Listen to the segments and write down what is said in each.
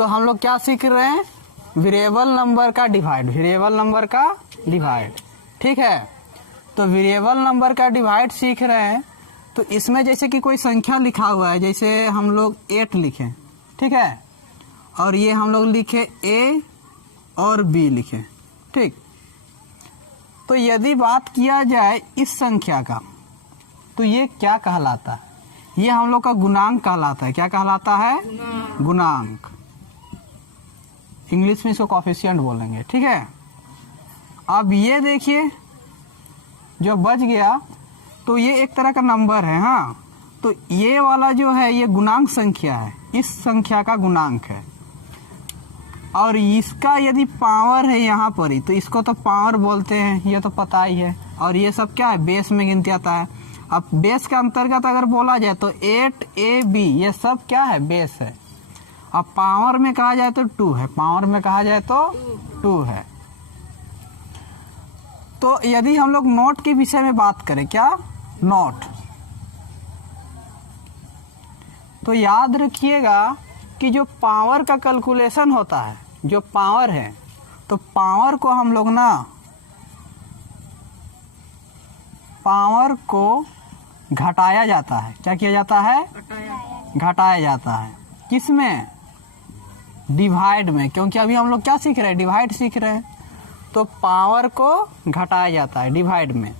तो हम लोग क्या सीख रहे हैं, वेरिएबल नंबर का डिवाइड, वेरिएबल नंबर का डिवाइड, ठीक है। तो वेरिएबल नंबर का डिवाइड सीख रहे हैं। तो इसमें जैसे कि कोई संख्या लिखा हुआ है, जैसे हम लोग 8 लिखें, ठीक है, और ये हम लोग लिखे A और B लिखें, ठीक। तो यदि बात किया जाए इस संख्या का, तो ये क्या कहलाता है, ये हम लोग का गुणांक कहलाता है। क्या कहलाता है, गुणांक। इंग्लिश में इसको कोफिशिएंट बोलेंगे, ठीक है। अब ये देखिए जो बच गया, तो ये एक तरह का नंबर है, हाँ। तो ये वाला जो है ये गुणांक संख्या है, इस संख्या का गुणांक है। और इसका यदि पावर है यहाँ पर ही, तो इसको तो पावर बोलते हैं, ये तो पता ही है। और ये सब क्या है, बेस में गिनती आता है। अब बेस के अंतर्गत अगर बोला जाए तो 8AB ये सब क्या है, बेस है। अब पावर में कहा जाए तो 2 है, पावर में कहा जाए तो 2 है। तो यदि हम लोग नोट के विषय में बात करें, क्या नोट, तो याद रखिएगा कि जो पावर का कैलकुलेशन होता है, जो पावर है, तो पावर को हम लोग ना, पावर को घटाया जाता है। क्या किया जाता है, घटाया जाता है। किसमें, डिवाइड में, क्योंकि अभी हम लोग क्या सीख रहे हैं, डिवाइड सीख रहे हैं। तो पावर को घटाया जाता है डिवाइड में।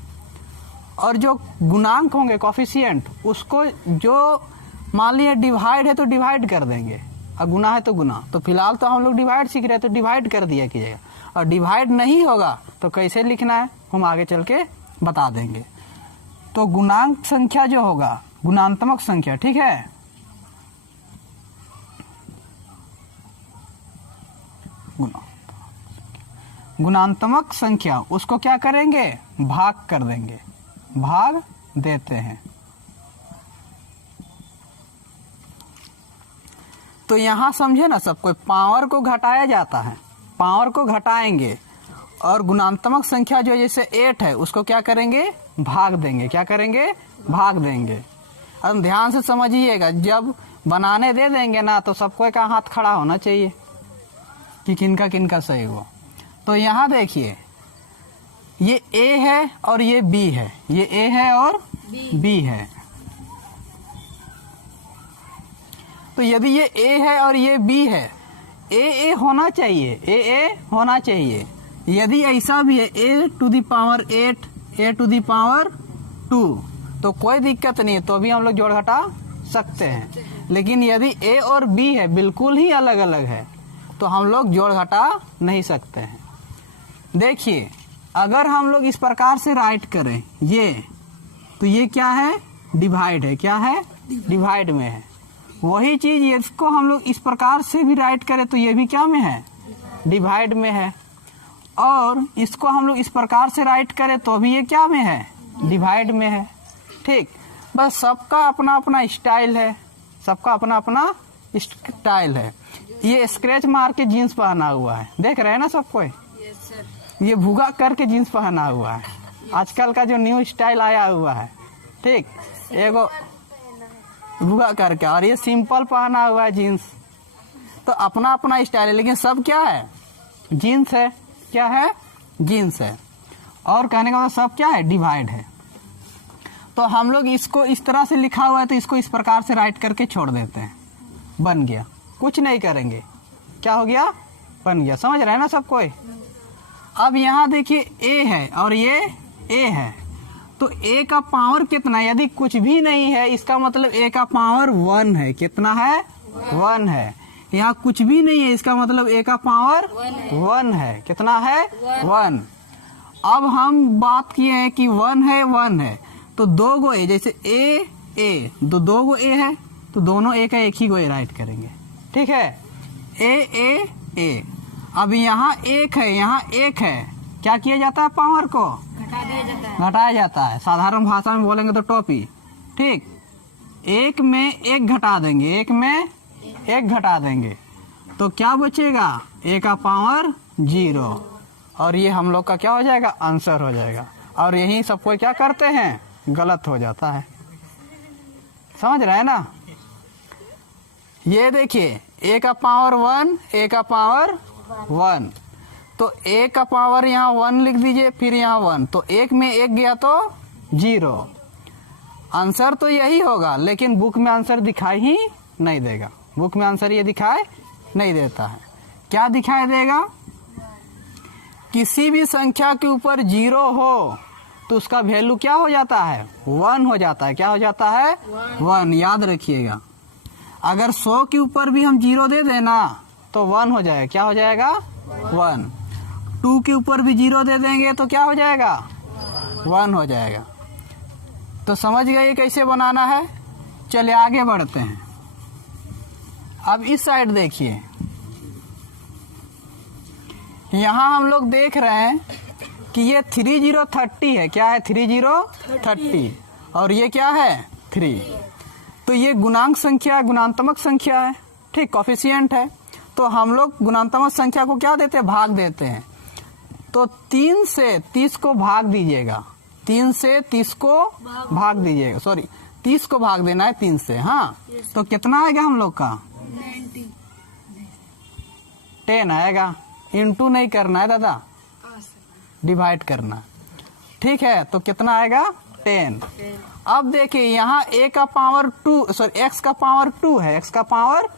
और जो गुणांक होंगे कोफिशिएंट, उसको जो मान लिया डिवाइड है तो डिवाइड कर देंगे, और गुना है तो गुना। तो फिलहाल तो हम लोग डिवाइड सीख रहे हैं, तो डिवाइड कर दिया कीजिएगा। और डिवाइड नहीं होगा तो कैसे लिखना है हम आगे चल के बता देंगे। तो गुणांक संख्या जो होगा, गुणात्मक संख्या, ठीक है, गुणात्मक संख्या, उसको क्या करेंगे, भाग कर देंगे, भाग देते हैं। तो यहां समझे ना सब कोई, पावर को घटाया जाता है, पावर को घटाएंगे। और गुणात्मक संख्या जो जैसे 8 है, उसको क्या करेंगे, भाग देंगे। क्या करेंगे, भाग देंगे। अब ध्यान से समझिएगा, जब बनाने दे देंगे ना, तो सबको का हाथ खड़ा होना चाहिए कि किनका सही हो। तो यहाँ देखिए, ये A है और ये B है, ये A है और B है। तो यदि ये A है और ये B है, A होना चाहिए, A होना चाहिए। यदि ऐसा भी है A to the power 8, A to the power 2, तो कोई दिक्कत नहीं है, तो भी हम लोग जोड़ घटा सकते हैं। लेकिन यदि A और B है, बिल्कुल ही अलग अलग है, तो हम लोग जोड़ घटा नहीं सकते हैं। देखिए, अगर हम लोग इस प्रकार से राइट करें ये, तो ये क्या है, डिवाइड है। क्या है, डिवाइड में है। वही चीज इसको हम लोग इस प्रकार से भी राइट करें तो ये भी क्या में है, डिवाइड में है। और इसको हम लोग इस प्रकार से राइट करें तो भी ये क्या में है, डिवाइड में है, ठीक। बस सबका अपना अपना स्टाइल है, सबका अपना अपना स्टाइल है। ये स्क्रैच मार के जीन्स पहना हुआ है, देख रहे हैं ना सब कोई। ये भूगा करके जीन्स पहना हुआ है, आजकल का जो न्यू स्टाइल आया हुआ है, ठीक। एगो भूगा करके, और ये सिंपल पहना हुआ है जीन्स। तो अपना अपना स्टाइल है, लेकिन सब क्या है, जीन्स है। क्या है, जीन्स है। और कहने का मतलब सब क्या है, डिवाइड है। तो हम लोग इसको इस तरह से लिखा हुआ है, तो इसको इस प्रकार से राइट करके छोड़ देते हैं, बन गया। कुछ नहीं करेंगे, क्या हो गया, बन गया। समझ रहे हैं ना सब कोई। अब यहाँ देखिए A है और ये A है, तो A का पावर कितना है, यदि कुछ भी नहीं है, इसका मतलब A का पावर 1 है। कितना है, 1 है। यहाँ कुछ भी नहीं है, इसका मतलब A का पावर 1 है। कितना है, 1। अब हम बात किए हैं कि 1 है, 1 है, तो 2 गो A, जैसे A, दो गो A है, तो दोनों A का एक ही गो A राइट करेंगे, ठीक है, A। अब यहाँ 1 है, यहाँ 1 है, क्या किया जाता है, पावर को घटाया जाता है। साधारण भाषा में बोलेंगे तो टॉपी, ठीक। 1 में 1 घटा देंगे, 1 में 1 घटा देंगे, तो क्या बचेगा, A का पावर 0। और ये हम लोग का क्या हो जाएगा, आंसर हो जाएगा। और यही सब कोई क्या करते हैं, गलत हो जाता है। समझ रहे हैं ना। ये देखिए a का पावर 1, a का पावर 1, तो a का पावर यहाँ 1 लिख दीजिए, फिर यहाँ 1, तो एक में एक गया तो 0। आंसर तो यही होगा, लेकिन बुक में आंसर दिखाई ही नहीं देगा। बुक में आंसर ये दिखाई नहीं देता है। क्या दिखाई देगा? किसी भी संख्या के ऊपर 0 हो तो उसका वैल्यू क्या हो जाता है? 1 हो जाता है। क्या हो जाता है? 1। याद रखिएगा, अगर 100 के ऊपर भी हम 0 दे देना तो 1 हो जाएगा। क्या हो जाएगा? 1। 2 के ऊपर भी 0 दे देंगे तो क्या हो जाएगा? 1 हो जाएगा। तो समझ गए कैसे बनाना है। चलिए आगे बढ़ते हैं। अब इस साइड देखिए, यहाँ हम लोग देख रहे हैं कि ये 3030 है। क्या है? 3030। और ये क्या है? 3। तो ये गुणांक संख्या, गुणात्मक संख्या है, ठीक, कोफिशिएंट है। तो हम लोग गुणात्मक संख्या को क्या देते हैं? भाग देते हैं। तो 3 से 30 को भाग दीजिएगा। 3 से 30 को भाग दीजिएगा, सॉरी 30 को भाग देना है 3 से। हाँ, तो कितना आएगा हम लोग का? 10 आएगा। इंटू नहीं करना है दादा, डिवाइड करना, ठीक है। तो कितना आएगा? 10। अब देखिए यहाँ a का पावर 2, सॉरी x का पावर 2 है, x का पावर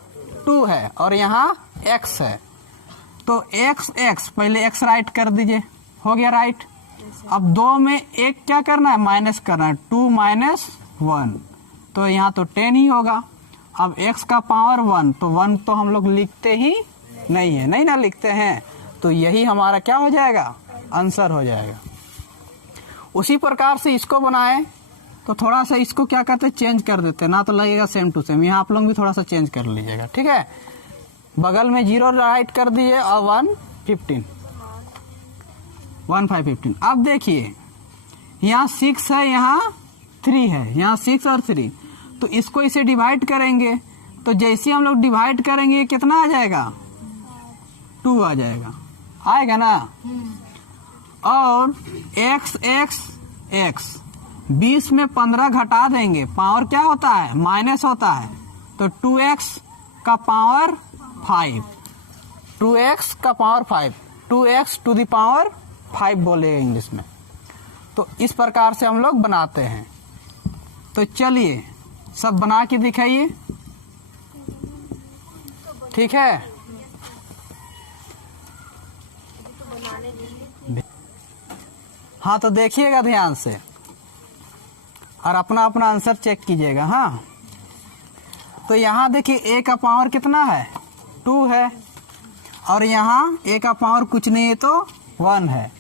2 है, और यहाँ x है। तो x पहले x राइट कर दीजिए, हो गया राइट। अब 2 में एक क्या करना है? माइनस करना है, 2 माइनस 1, तो यहाँ तो 10 ही होगा। अब x का पावर 1, तो 1 तो हम लोग लिखते ही नहीं है, नहीं ना लिखते हैं, तो यही हमारा क्या हो जाएगा? आंसर हो जाएगा। उसी प्रकार से इसको बनाए तो थोड़ा सा इसको क्या करते हैं? चेंज कर देते हैं, ना तो लगेगा सेम टू सेम। यहाँ आप लोग भी थोड़ा सा चेंज कर लीजिएगा, ठीक है। बगल में 0 राइट कर दिए और 115। अब देखिए यहाँ 6 है, यहाँ 3 है, यहाँ 6 और 3, तो इसको इसे डिवाइड करेंगे। तो जैसे हम लोग डिवाइड करेंगे कितना आ जाएगा? 2 आ जाएगा, आएगा ना। और x 20 में 15 घटा देंगे, पावर क्या होता है? माइनस होता है, तो 2x का पावर 5, 2x का power 5, 2x to the power 5 बोलेगा इंग्लिश में। तो इस प्रकार से हम लोग बनाते हैं। तो चलिए सब बना के दिखाइए, ठीक है। हाँ, तो देखिएगा ध्यान से और अपना अपना आंसर चेक कीजिएगा। हाँ, तो यहाँ देखिए a का पावर कितना है? 2 है, और यहाँ a का पावर कुछ नहीं है तो 1 है।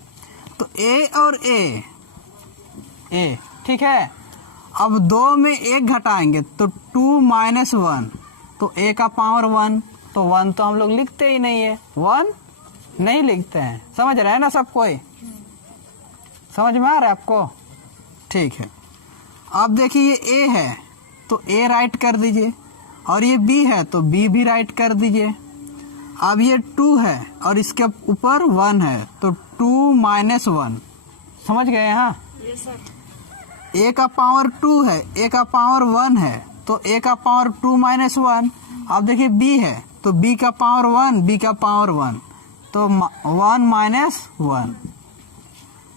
तो a और a, ठीक है। अब 2 में 1 घटाएंगे तो 2 माइनस 1, तो a का पावर 1, तो 1 तो हम लोग लिखते ही नहीं है, 1 नहीं लिखते हैं। समझ रहे हैं ना सब कोई? समझ में आ रहा है आपको? ठीक है। अब देखिए ये a है तो a राइट कर दीजिए, और ये b है तो b भी राइट कर दीजिए। अब ये 2 है और इसके ऊपर 1 है, तो 2 माइनस 1। समझ गए? हाँ, a का पावर 2 है, a का पावर 1 है, तो a का पावर 2 माइनस 1। अब देखिए b है तो b का पावर 1, b का पावर 1, तो 1 माइनस 1,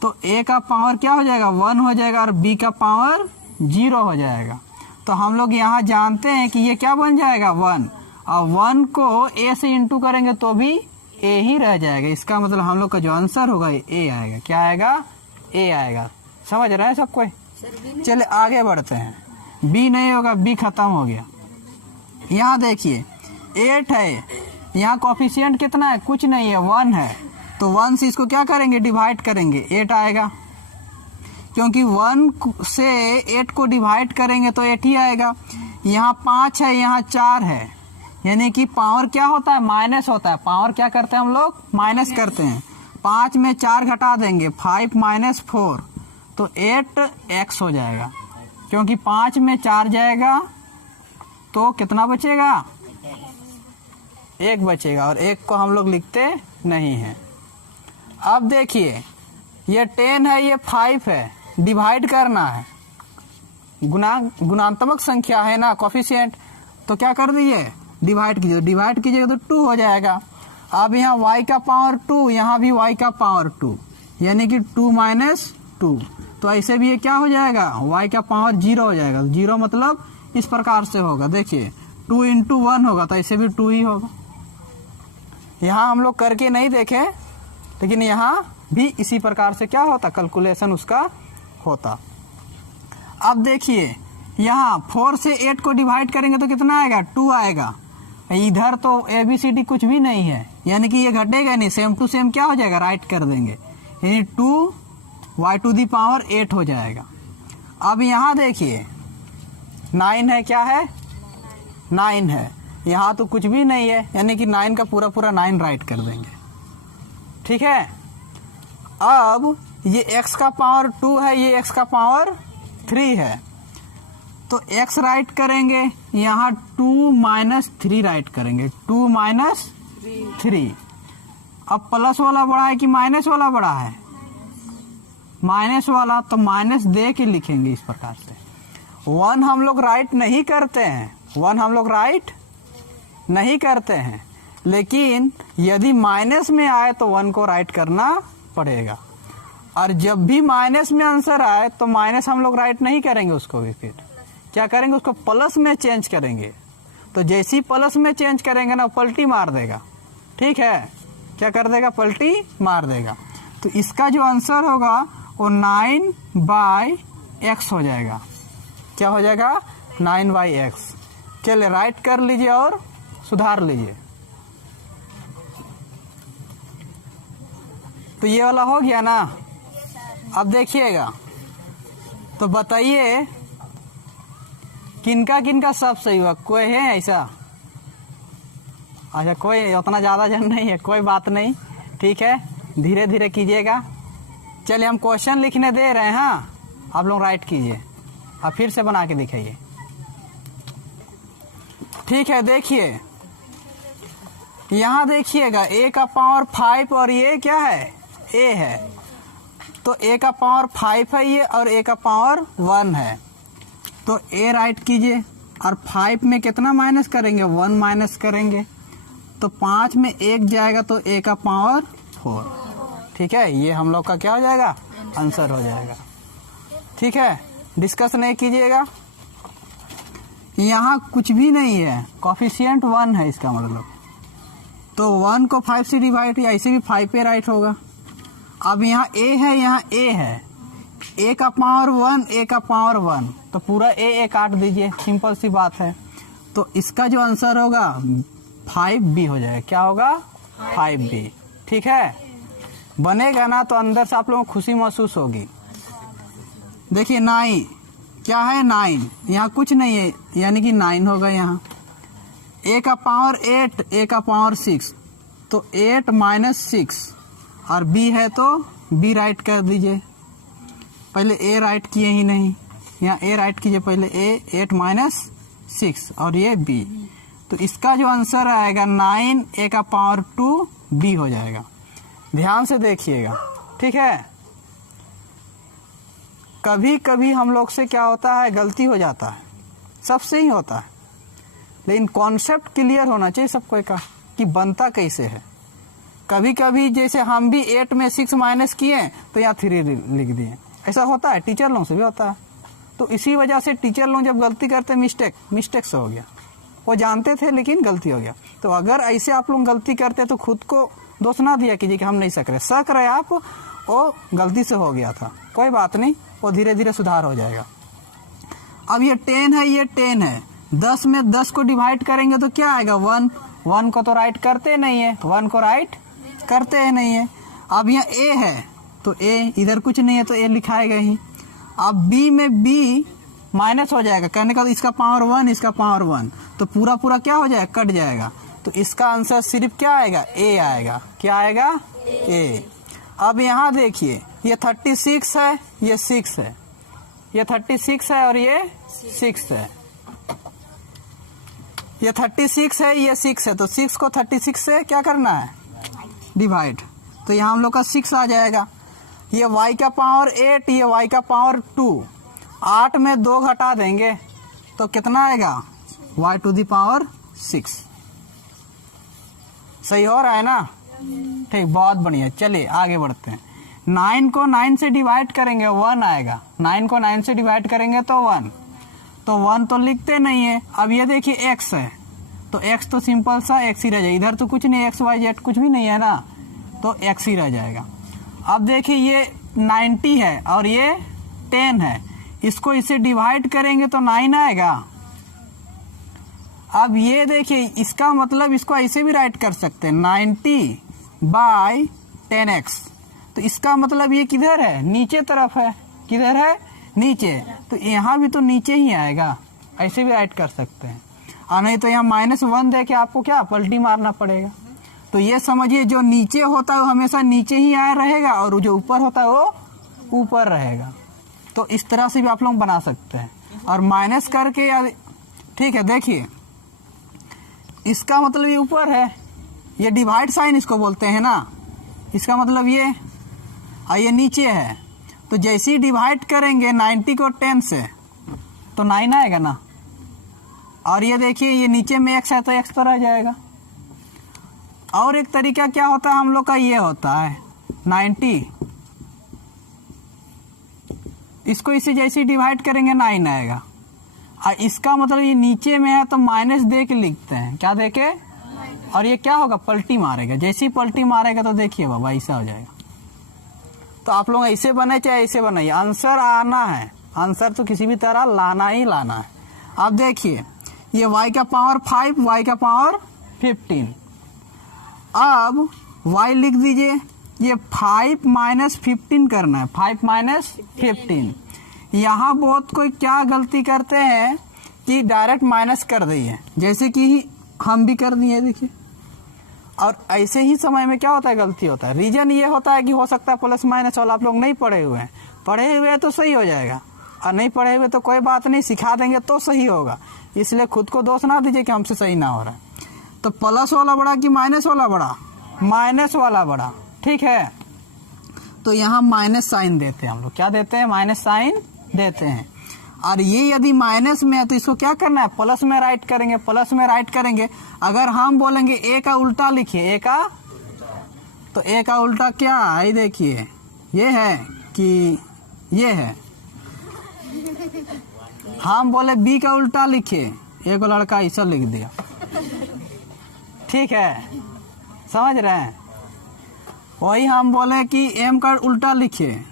तो a का पावर क्या हो जाएगा? 1 हो जाएगा, और b का पावर 0 हो जाएगा। तो हम लोग यहाँ जानते हैं कि ये क्या बन जाएगा? 1, और 1 को a से इंटू करेंगे तो भी a ही रह जाएगा। इसका मतलब हम लोग का जो आंसर होगा ये a आएगा। क्या आएगा? a आएगा। समझ रहे हैं सब कोई? चले आगे बढ़ते हैं। b नहीं होगा, b खत्म हो गया। यहाँ देखिए 8 है, यहाँ कोफिशिएंट कितना है? कुछ नहीं है, 1 है, तो 1 से इसको क्या करेंगे? डिवाइड करेंगे, 8 आएगा, क्योंकि 1 से 8 को डिवाइड करेंगे तो 8 ही आएगा। यहाँ 5 है, यहाँ 4 है, यानी कि पावर क्या होता है? माइनस होता है। पावर क्या करते हैं हम लोग? माइनस करते हैं। 5 में 4 घटा देंगे, 5 माइनस 4, तो 8x हो जाएगा, क्योंकि 5 में 4 जाएगा तो कितना बचेगा? 1 बचेगा, और 1 को हम लोग लिखते नहीं हैं। अब देखिए ये 10 है, ये 5 है, डिवाइड करना है, गुणात्मक संख्या है ना, कोफिशिएंट, तो क्या कर दीजिए? डिवाइड कीजिए, डिवाइड कीजिएगा तो 2 हो जाएगा। अब यहाँ y का पावर 2, यहाँ भी y का पावर 2, यानी कि 2 माइनस 2, तो ऐसे भी ये क्या हो जाएगा, y का पावर 0 हो जाएगा। 0 मतलब इस प्रकार से होगा, देखिए 2 इंटू 1 होगा तो ऐसे भी 2 ही होगा। यहाँ हम लोग करके नहीं देखे, लेकिन यहाँ भी इसी प्रकार से क्या होता, कैलकुलेशन उसका होता। अब देखिए यहाँ 4 से 8 को डिवाइड करेंगे तो कितना आएगा, 2 आएगा। इधर तो ABCD कुछ भी नहीं है, यानी कि ये घटेगा नहीं, सेम टू सेम क्या हो जाएगा, राइट कर देंगे, यानी 2y⁴ हो जाएगा। अब यहाँ देखिए 9 है, क्या है, 9 है, यहाँ तो कुछ भी नहीं है, यानी कि 9 का पूरा 9 राइट कर देंगे। ठीक है। अब ये x का पावर 2 है, ये x का पावर 3 है, तो x राइट करेंगे, यहाँ 2 माइनस 3 राइट करेंगे, 2 माइनस 3। अब प्लस वाला बड़ा है कि माइनस वाला बड़ा है, माइनस वाला, तो माइनस दे के लिखेंगे इस प्रकार से। 1 हम लोग राइट नहीं करते हैं, 1 हम लोग राइट नहीं करते हैं, लेकिन यदि माइनस में आए तो 1 को राइट करना पड़ेगा। और जब भी माइनस में आंसर आए तो माइनस हम लोग राइट नहीं करेंगे, उसको भी फिर क्या करेंगे, उसको प्लस में चेंज करेंगे। तो जैसे ही प्लस में चेंज करेंगे ना, पलटी मार देगा। ठीक है, क्या कर देगा, पलटी मार देगा। तो इसका जो आंसर होगा वो 9/x हो जाएगा। क्या हो जाएगा, 9/x। चलिए राइट कर लीजिए और सुधार लीजिए। तो ये वाला हो गया ना। अब देखिएगा, तो बताइए किनका किनका सब सही हुआ, कोई है ऐसा, अच्छा कोई उतना ज़्यादा जन नहीं है, कोई बात नहीं, ठीक है, धीरे धीरे कीजिएगा। चलिए हम क्वेश्चन लिखने दे रहे हैं, हाँ आप लोग राइट कीजिए, अब फिर से बना के दिखाइए। ठीक है, देखिए यहाँ देखिएगा a का पावर 5 और ये क्या है, a है, तो a का पावर 5 है ये, और a का पावर 1 है, तो a राइट कीजिए। और 5 में कितना माइनस करेंगे, 1 माइनस करेंगे, तो 5 में 1 जाएगा तो a का पावर 4। ठीक है, ये हम लोग का क्या हो जाएगा, आंसर हो जाएगा। ठीक है, डिस्कस नहीं कीजिएगा। यहाँ कुछ भी नहीं है, कोफिशिएंट 1 है, इसका मतलब तो 1 को 5 से डिवाइड, या ऐसे भी 5 पे राइट होगा। अब यहाँ a है, यहाँ a है, a का पावर 1, a का पावर 1, तो पूरा a काट दीजिए, सिंपल सी बात है। तो इसका जो आंसर होगा 5b हो जाएगा। क्या होगा, 5b। ठीक है, बनेगा ना तो अंदर से आप लोगों को खुशी महसूस होगी। देखिए 9 क्या है, 9, यहाँ कुछ नहीं है, यानी कि 9 होगा। यहाँ a का पावर 8, a का पावर 6, तो 8 माइनस 6, और b है तो b राइट कर दीजिए। पहले a राइट किए ही नहीं, यहाँ a राइट कीजिए पहले, a 8 माइनस 6 और ये b, तो इसका जो आंसर आएगा 9 a का पावर 2 b हो जाएगा। ध्यान से देखिएगा। ठीक है, कभी कभी हम लोग से क्या होता है, गलती हो जाता है, सबसे ही होता है, लेकिन कॉन्सेप्ट क्लियर होना चाहिए सबको का कि बनता कैसे है। कभी कभी जैसे हम भी 8 में 6 माइनस किए तो यहाँ 3 लिख दिए, ऐसा होता है, टीचर लोगों से भी होता है। तो इसी वजह से टीचर लोग जब गलती करते मिस्टेक से हो गया, वो जानते थे लेकिन गलती हो गया। तो अगर ऐसे आप लोग गलती करते तो खुद को दोष ना दिया कीजिए कि हम नहीं सक रहे आप, वो गलती से हो गया था, कोई बात नहीं, वो धीरे धीरे सुधार हो जाएगा। अब ये 10 है, ये 10 है, 10 में 10 को डिवाइड करेंगे तो क्या आएगा, 1 को तो राइट करते नहीं है, 1 को राइट करते हैं नहीं है। अब यहाँ a है तो a, इधर कुछ नहीं है तो a लिखाएगा ही। अब b में b माइनस हो जाएगा, कहने का इसका पावर 1, इसका पावर 1, तो पूरा क्या हो जाएगा, कट जाएगा। तो इसका आंसर सिर्फ क्या आएगा, a आएगा। क्या आएगा, a। अब यहाँ देखिए ये 36 है, ये 6 है, ये 36 है और ये 6 है, ये 36 है, ये 6 है, तो 6 को 36 से क्या करना है, डिवाइड, तो यहाँ हम लोग का 6 आ जाएगा। ये y का पावर 8, ये y का पावर 2, 8 में 2 घटा देंगे तो कितना आएगा, y⁴ 6। सही हो रहा है ना? ठीक, बहुत बढ़िया। चलिए आगे बढ़ते हैं। 9 को 9 से डिवाइड करेंगे 1 आएगा। 9 को 9 से डिवाइड करेंगे तो 1, तो 1 तो लिखते नहीं है। अब ये देखिए x है, तो x तो सिंपल सा x ही रह जाएगा। इधर तो कुछ नहीं, x y z कुछ भी नहीं है ना, तो x ही रह जाएगा। अब देखिए ये 90 है और ये 10 है, इसको इससे डिवाइड करेंगे तो 9 आएगा। अब ये देखिए इसका मतलब इसको ऐसे भी राइट कर सकते हैं 90/10x। तो इसका मतलब ये किधर है? नीचे तरफ है। किधर है? नीचे। तो यहाँ भी तो नीचे ही आएगा, ऐसे भी राइट कर सकते हैं। और नहीं तो यहाँ -1 दे के आपको क्या पलटी मारना पड़ेगा। तो ये समझिए जो नीचे होता है वो हमेशा नीचे ही आया रहेगा और जो ऊपर होता है वो ऊपर रहेगा। तो इस तरह से भी आप लोग बना सकते हैं और माइनस करके या ठीक है। देखिए इसका मतलब ये ऊपर है, ये डिवाइड साइन इसको बोलते हैं ना, इसका मतलब ये और ये नीचे है। तो जैसे ही डिवाइड करेंगे 90 को 10 से तो 9 आएगा ना। और ये देखिए ये नीचे में x है तो x तो रह जाएगा। और एक तरीका क्या होता है हम लोग का, ये होता है 90, इसको इसे जैसे ही डिवाइड करेंगे 9 आएगा। और इसका मतलब ये नीचे में है तो माइनस दे के लिखते हैं, क्या दे के, और ये क्या होगा पलटी मारेगा। जैसे ही पलटी मारेगा तो देखिए बाबा ऐसा हो जाएगा। तो आप लोग ऐसे बने चाहे ऐसे बनाइए, आंसर आना है, आंसर तो किसी भी तरह लाना ही लाना है। अब देखिए ये y का पावर 5, y का पावर 15। अब y लिख दीजिए, ये 5 - 15 करना है, 5 - 15। यहाँ बहुत कोई क्या गलती करते हैं कि डायरेक्ट माइनस कर दिए, जैसे कि हम भी कर दिए देखिए। और ऐसे ही समय में क्या होता है, गलती होता है। रीजन ये होता है कि हो सकता है प्लस माइनस वाला आप लोग नहीं पढ़े हुए हैं, पढ़े हुए हैं तो सही हो जाएगा, और नहीं पढ़े हुए तो कोई बात नहीं, सिखा देंगे तो सही होगा। इसलिए खुद को दोष ना दीजिए कि हमसे सही ना हो रहा है। तो प्लस वाला बड़ा कि माइनस वाला बड़ा? माइनस वाला बड़ा, ठीक है। तो यहाँ माइनस साइन देते हैं हम लोग, क्या देते हैं, माइनस साइन देते हैं। और ये यदि माइनस में है तो इसको क्या करना है, प्लस में राइट करेंगे, प्लस में राइट करेंगे। अगर हम बोलेंगे ए का उल्टा लिखिए, ए का, तो ए का उल्टा क्या है, देखिए ये है कि ये है। हम बोले बी का उल्टा लिखिए, एक लड़का ऐसा लिख दिया, ठीक है, समझ रहे हैं। वही हम बोले कि एम का उल्टा लिखिए,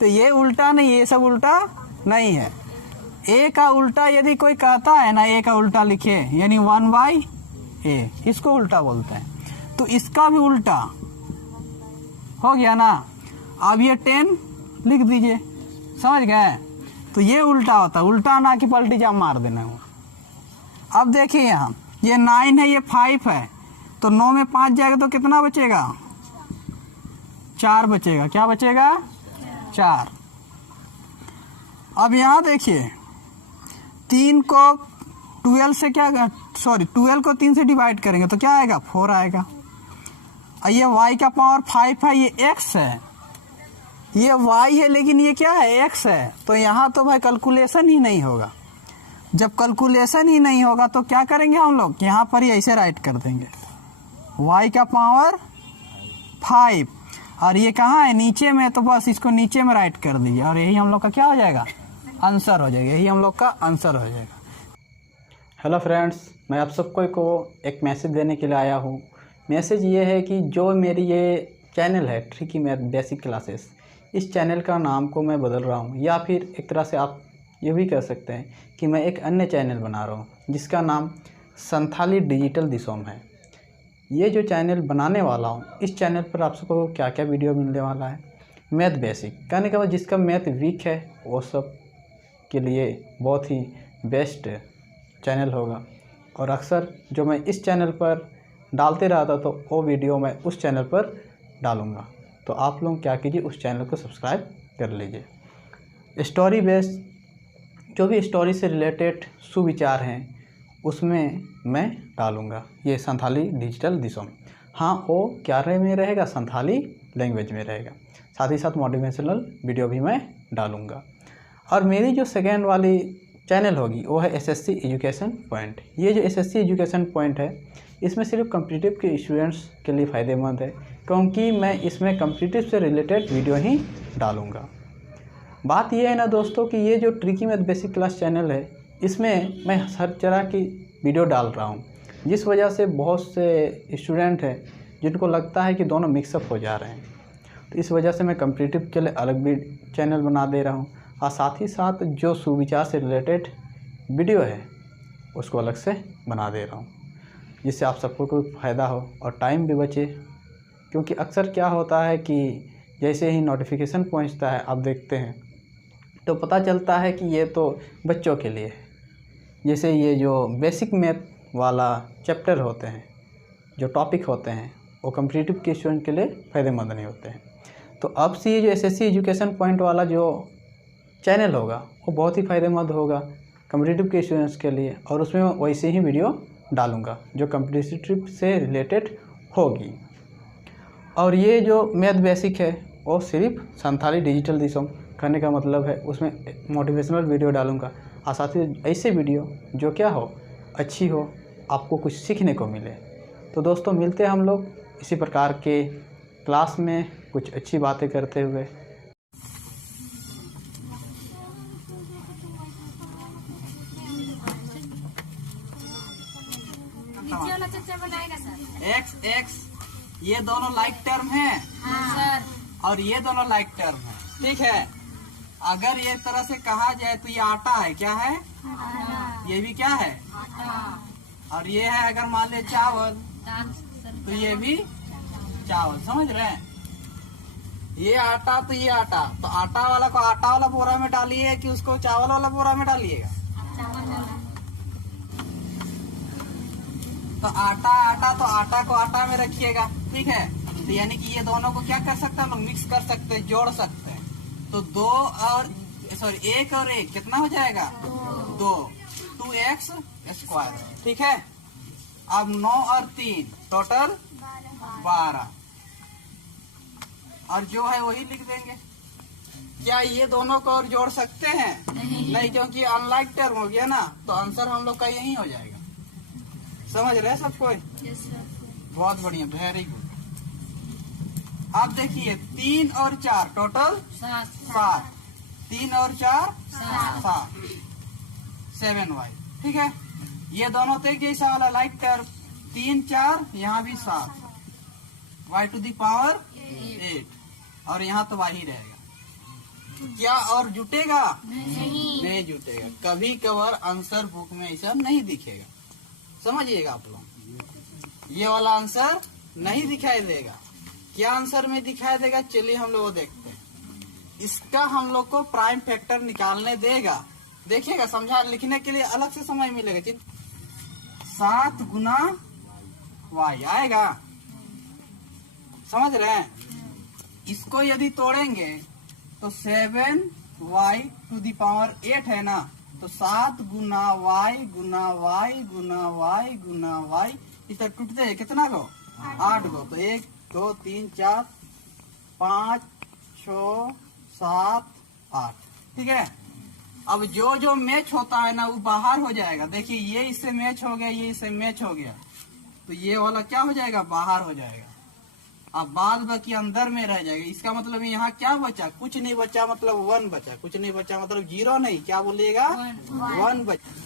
तो ये उल्टा नहीं, ये सब उल्टा नहीं है। ए का उल्टा यदि कोई कहता है ना, ए का उल्टा लिखे यानी 1/a, इसको उल्टा बोलते हैं। तो इसका भी उल्टा हो गया ना। अब ये 10 लिख दीजिए, समझ गए। तो ये उल्टा होता है, उल्टा ना कि पलटी जाम मार देना है। अब देखिए यहाँ ये 9 है, ये 5 है, तो 9 में 5 जाएगा तो कितना बचेगा, 4 बचेगा। क्या बचेगा, 4। अब यहाँ देखिए 3 को 12 से क्या, 12 को 3 से डिवाइड करेंगे तो क्या आएगा, 4 आएगा। और ये y का पावर 5 है, ये x है, ये y है लेकिन ये क्या है, x है। तो यहाँ तो भाई कैलकुलेशन ही नहीं होगा। जब कैलकुलेशन ही नहीं होगा तो क्या करेंगे हम लोग, यहाँ पर ही ऐसे राइट कर देंगे, y का पावर 5, और ये कहाँ है, नीचे में, तो बस इसको नीचे में राइट कर दीजिए और यही हम लोग का क्या हो जाएगा, आंसर हो जाएगा, यही हम लोग का आंसर हो जाएगा। हेलो फ्रेंड्स, मैं आप सबको को एक मैसेज देने के लिए आया हूँ। मैसेज ये है कि जो मेरी ये चैनल है ट्रिकी मैथ बेसिक क्लासेस, इस चैनल का नाम को मैं बदल रहा हूँ, या फिर एक तरह से आप ये भी कह सकते हैं कि मैं एक अन्य चैनल बना रहा हूँ जिसका नाम संथाली डिजिटल दिसोम है। ये जो चैनल बनाने वाला हूँ, इस चैनल पर आप सबको क्या क्या वीडियो मिलने वाला है, मैथ बेसिक, कहने के बाद जिसका मैथ वीक है वो सब के लिए बहुत ही बेस्ट चैनल होगा। और अक्सर जो मैं इस चैनल पर डालते रहता तो वो वीडियो मैं उस चैनल पर डालूँगा। तो आप लोग क्या कीजिए, उस चैनल को सब्सक्राइब कर लीजिए। स्टोरी बेस्ड जो भी स्टोरी से रिलेटेड सुविचार हैं उसमें मैं डालूँगा, ये संथाली डिजिटल दिसोम। हाँ, वो क्या में रहेगा, संथाली लैंग्वेज में रहेगा। साथ ही साथ मोटिवेशनल वीडियो भी मैं डालूँगा। और मेरी जो सेकेंड वाली चैनल होगी वो है एसएससी एजुकेशन पॉइंट। ये जो एसएससी एजुकेशन पॉइंट है इसमें सिर्फ कॉम्पिटिटिव के स्टूडेंट्स के लिए फ़ायदेमंद है, क्योंकि मैं इसमें कॉम्पिटिटिव से रिलेटेड वीडियो ही डालूँगा। बात ये है ना दोस्तों कि ये जो tricky math basic class channel है इसमें मैं हर तरह की वीडियो डाल रहा हूँ, जिस वजह से बहुत से स्टूडेंट हैं जिनको लगता है कि दोनों मिक्सअप हो जा रहे हैं। तो इस वजह से मैं कॉम्पिटिटिव के लिए अलग भी चैनल बना दे रहा हूँ और साथ ही साथ जो सुविचार से रिलेटेड वीडियो है उसको अलग से बना दे रहा हूँ, जिससे आप सबको कोई फ़ायदा हो और टाइम भी बचे। क्योंकि अक्सर क्या होता है कि जैसे ही नोटिफिकेशन पहुँचता है आप देखते हैं तो पता चलता है कि ये तो बच्चों के लिए है। जैसे ये जो बेसिक मैथ वाला चैप्टर होते हैं, जो टॉपिक होते हैं, वो कॉम्पिटिटिव के स्टूडेंट के लिए फ़ायदेमंद नहीं होते हैं। तो अब से ये जो एसएससी एजुकेशन पॉइंट वाला जो चैनल होगा वो बहुत ही फ़ायदेमंद होगा कॉम्पिटिटिव के स्टूडेंट्स के लिए, और उसमें मैं वैसे ही वीडियो डालूँगा जो कॉम्पिटिटिव से रिलेटेड होगी। और ये जो मैथ बेसिक है वो सिर्फ संथाली डिजिटल दिसोम करने का मतलब है उसमें मोटिवेशनल वीडियो डालूँगा, और साथ ही ऐसे वीडियो जो क्या हो, अच्छी हो, आपको कुछ सीखने को मिले। तो दोस्तों मिलते हैं हम लोग इसी प्रकार के क्लास में कुछ अच्छी बातें करते हुए। एक्स एक्स ये दोनों लाइक टर्म हैं। हाँ। और ये दोनों लाइक टर्म है, ठीक है। अगर ये तरह से कहा जाए तो ये आटा है, क्या है? आटा। ये भी क्या है? आटा। और ये है अगर मान ले चावल तो ये भी चावल, समझ रहे हैं? ये आटा तो ये आटा, तो आटा वाला को आटा वाला बोरा में डालिए कि उसको चावल वाला बोरा में डालिएगा? तो आटा आटा तो आटा को आटा में रखिएगा, ठीक है। तो यानी कि ये दोनों को क्या कर सकते हैं हम लोग? मिक्स कर सकते हैं, जोड़ सकते हैं। तो एक और एक कितना हो जाएगा? 2x स्क्वायर, ठीक है। अब 9 और 3 टोटल 12, और जो है वही लिख देंगे। क्या ये दोनों को और जोड़ सकते हैं? नहीं, क्योंकि अनलाइक टर्म हो गया ना, तो आंसर हम लोग का यही हो जाएगा। समझ रहे हैं सब कोई? बहुत बढ़िया, वेरी गुड। अब देखिए 3 और 4 टोटल 7, 3 और 4 7, 7y, ठीक है। ये दोनों तो एक जैसा वाला लाइक टर्म, 3 4 यहाँ भी 7, y टू दी पावर 8, और यहाँ तो y ही रहेगा। क्या और जुटेगा? नहीं जुटेगा। कभी कभार आंसर बुक में ऐसा नहीं दिखेगा, समझिएगा आप लोग। ये वाला आंसर नहीं दिखाई देगा। क्या आंसर में दिखाई देगा? चलिए हम लोग देखते हैं। इसका हम लोग को प्राइम फैक्टर निकालने देगा, देखिएगा। समझा, लिखने के लिए अलग से समय मिलेगा। 7 गुना y आएगा, समझ रहे हैं? इसको यदि तोड़ेंगे तो 7y टू दी पावर 8 है ना, तो 7 गुना y गुना y गुना y गुना y, इस तरह टूटते हैं कितना को? 8 को। तो 1 2 3 4 5 6 7 8, ठीक है। अब जो जो मैच होता है ना वो बाहर हो जाएगा। देखिए ये इससे मैच हो गया, ये इससे मैच हो गया, तो ये वाला क्या हो जाएगा? बाहर हो जाएगा। अब बाद बाकी अंदर में रह जाएगा। इसका मतलब यहाँ क्या बचा? कुछ नहीं बचा, मतलब 1 बचा। कुछ नहीं बचा मतलब 0 नहीं, क्या बोलिएगा? 1 बचा।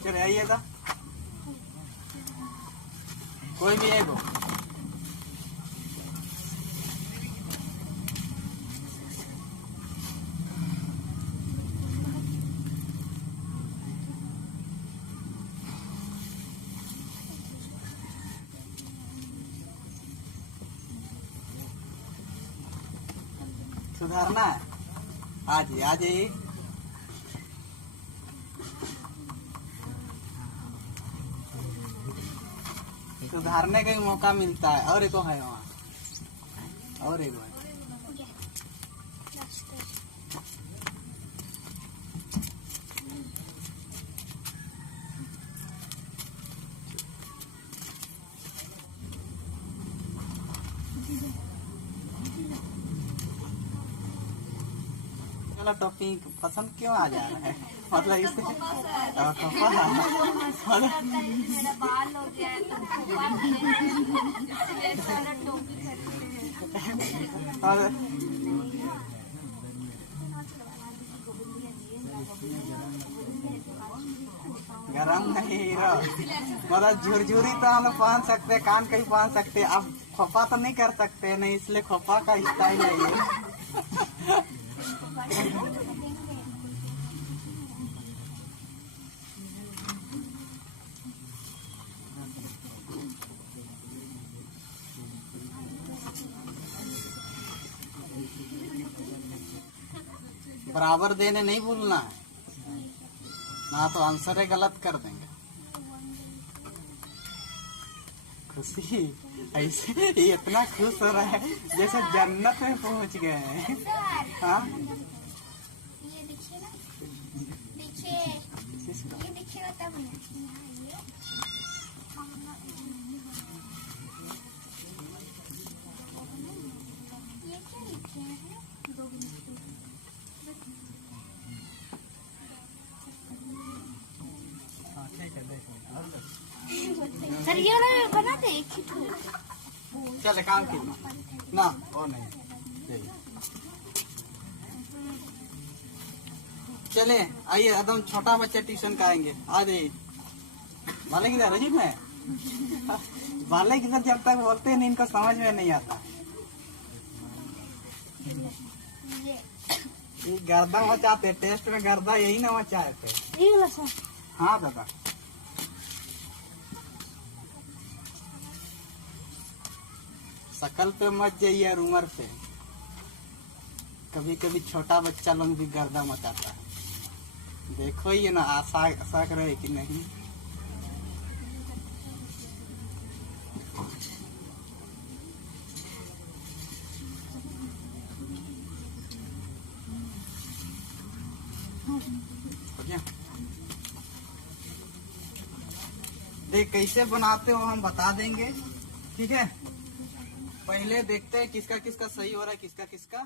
चलिए आइएगा, कोई भी है वो। सुधारना है, आ जाइए। सुधारने का ही मौका मिलता है। और एक है वहाँ, और एक है। वाला टॉपिक पसंद क्यों आ जा रहा है? मतलब इससे मेरा बाल हो गया है तो सारा टोपी और गरम नहीं रहो, मतलब झुरझुरी तो हम पहन सकते, कान का ही पहन सकते, अब खोपा तो नहीं कर सकते नहीं, इसलिए खोपा का स्टाइल है ये। बराबर देने नहीं भूलना है, ना तो आंसर गलत कर देंगे। खुशी ऐसे ये इतना खुश हो रहा है जैसे जन्नत में पहुंच गए हैं। हाँ ये देखिए ना, देखिए ये देखिएगा तब ये क्या लिखे हैं? सर ये वाला बना दे एक ही तो। चल काम की ना वो नहीं यही। चले आइए, एकदम छोटा बच्चा ट्यूशन का आएंगे। आ जाइए। वाले किधर रजीब में? वाले किधर जब तक बोलते हैं इनको समझ में नहीं आता। ये गर्दा मचाते, टेस्ट में गर्दा यही ना मचाए थे। ये वाला सर। हाँ दादा, शकल पे मत जाइए और उम्र पे। कभी कभी छोटा बच्चा लोग भी गर्दा मचाता है। देखो ये ना आशा रहे कि नहीं। देख कैसे बनाते हो हम बता देंगे, ठीक है। पहले देखते हैं किसका किसका सही हो रहा है, किसका किसका